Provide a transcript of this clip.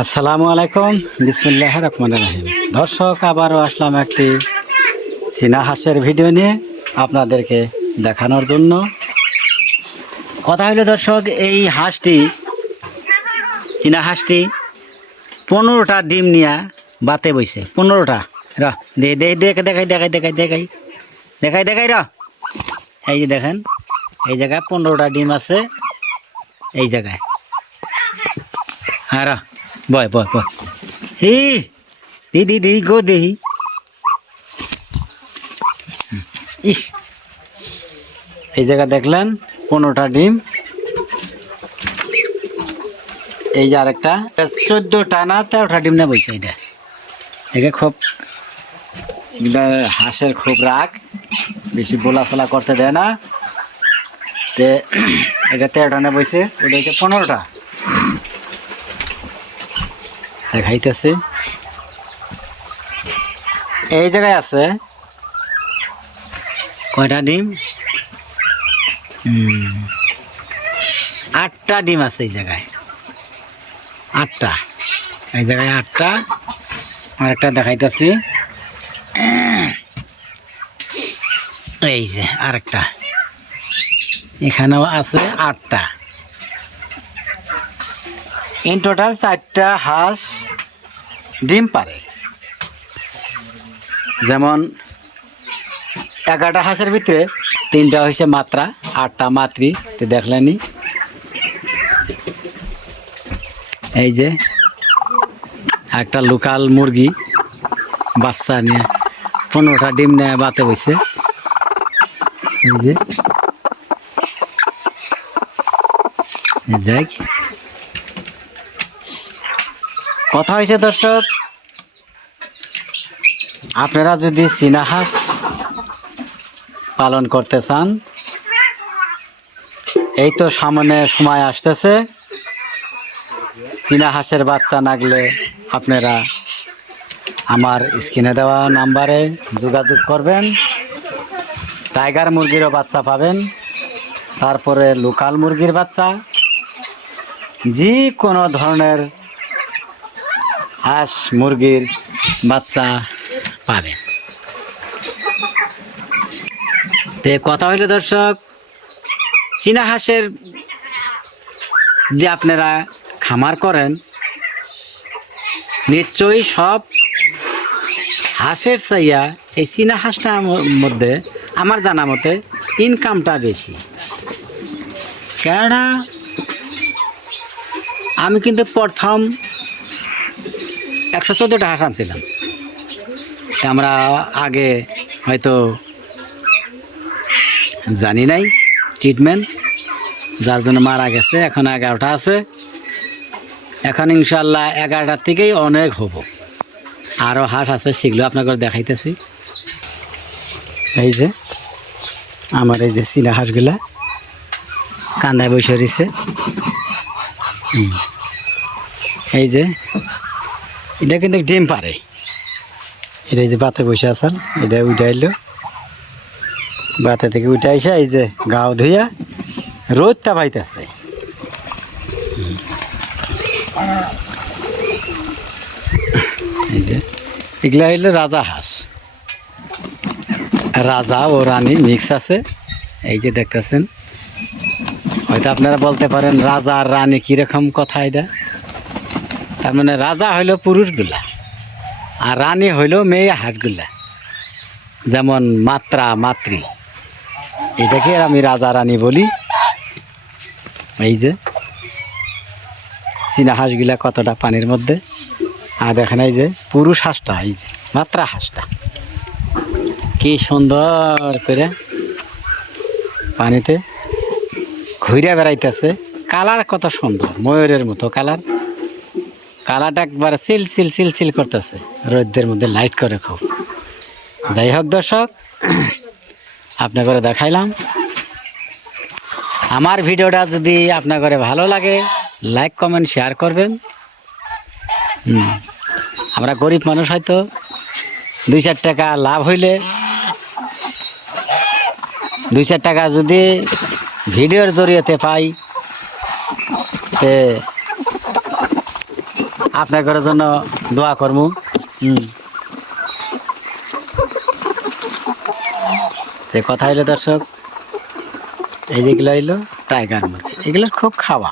আসসালামু আলাইকুম, বিসমিল্লাহির রহমানির রহিম। দর্শক, আবারও আসলাম একটি চীনা হাঁসের ভিডিও নিয়ে আপনাদেরকে দেখানোর জন্য। কথা হলো দর্শক, এই হাঁসটি, চীনা হাঁসটি 15টা ডিম নিয়ে বাতে বইছে। 15টা দেখাই র। এই যে দেখেন, এই জায়গায় 15টা ডিম আছে। এই জায়গায় হ্যাঁ, বয় বয় বয়। দি গো দেহি। ইস, এই জায়গা দেখলেন 15টা ডিম। এই যে আরেকটা 14টা না 13টা ডিম না বলছে। এটা একে খুব, হাঁসের খুব রাগ, বেশি বোলাচলা করতে দেয় না। তে এটা 13টা না বলছে, ওটা হচ্ছে 15টা। দেখাইতেছে এই জায়গায় আছে কয়টা ডিম? 8টা ডিম আছে এই জায়গায়। 8টা, এই জায়গায় 8টা। আরেকটা দেখাইতেছি, এই যে আরেকটা, এখানেও আছে 8টা। ইন টোটাল 4টা হাঁস ডিম পারে। যেমন 11টা হাঁসের ভিতরে 3টা হয়েছে মাত্রা, 8টা মাতৃ। তো দেখলেনি, এই যে একটা লোকাল মুরগি বাচ্চা নিয়ে 15টা ডিম নিয়ে বাতে বসে। এই যে যাই, কথা হয়েছে দর্শক, আপনারা যদি চীনা হাঁস পালন করতে চান, এই তো সামনে সময় আসতেছে। চীনা হাঁসের বাচ্চা নাগলে আপনারা আমার স্ক্রিনে দেওয়া নাম্বারে যোগাযোগ করবেন। টাইগার মুরগিরও বাচ্চা পাবেন, তারপরে লোকাল মুরগির বাচ্চা, যে কোনো ধরনের হাঁস মুরগির বাচ্চা পাবেন। তো কথা হইল দর্শক, চীনা হাঁসের যে আপনারা খামার করেন, নিশ্চয়ই সব হাঁসের চাইয়া এই চীনা হাঁসটার মধ্যে আমার জানা মতে ইনকামটা বেশি। কেননা আমি কিন্তু প্রথম 114টা হাঁস আনছিলাম। আমরা আগে হয়তো জানি নাই ট্রিটমেন্ট, যার জন্য মারা গেছে। এখন 11টা আছে। এখন ইনশাল্লাহ 11টার থেকেই অনেক হবো। আরও হাঁস আছে, সেগুলো আপনাকে দেখাইতেছি। এই যে আমার এই যে চীনা হাঁসগুলা কান্দায় বসে রয়েছে। এই যে এটা কিন্তু ডিম পারে। এটা এই যে বাতে বসে আছেন, এটা উঠাইলো বাতে থেকে উঠে আইসা, এই যে গাও ধুইয়া রোদটা পাইতেছে। এই যে এগুলা হইলো রাজা হাঁস, রাজা ও রানী মিক্স আছে। এই যে দেখতেছেন, হয়তো আপনারা বলতে পারেন রাজা আর রানী কীরকম কথা এটা। তার মানে রাজা হইল পুরুষগুলা, আর রানী হইল মেয়ে হাঁসগুলা, যেমন মাত্রা মাতৃ, এটাকে আমি রাজা রানী বলি। এই যে চীনা হাঁসগুলা কতটা পানির মধ্যে, আর দেখেন এই যে পুরুষ হাঁসটা, এই যে মাত্রা হাঁসটা কি সুন্দর করে পানিতে ঘুরে বেড়াইতেছে। কালার কত সুন্দর, ময়ূরের মতো কালার। কালারটা একবারে চিল চিল চিল চিল করতেছে রোদের মধ্যে, লাইট করে খুব। যাই হোক দর্শক, আপনাকে দেখাইলাম। আমার ভিডিওটা যদি আপনাদের ভালো লাগে, লাইক কমেন্ট শেয়ার করবেন। আমরা গরিব মানুষ, হয়তো 2-4 টাকা লাভ হইলে, 2-4 টাকা যদি ভিডিওর জরিয়েতে পাই, আপনাদের জন্য দোয়া করবো। তো কথা হইলো দর্শক, এই যেগুলো হইলো টাইগার মুরগি, এগুলোর খুব খাওয়া।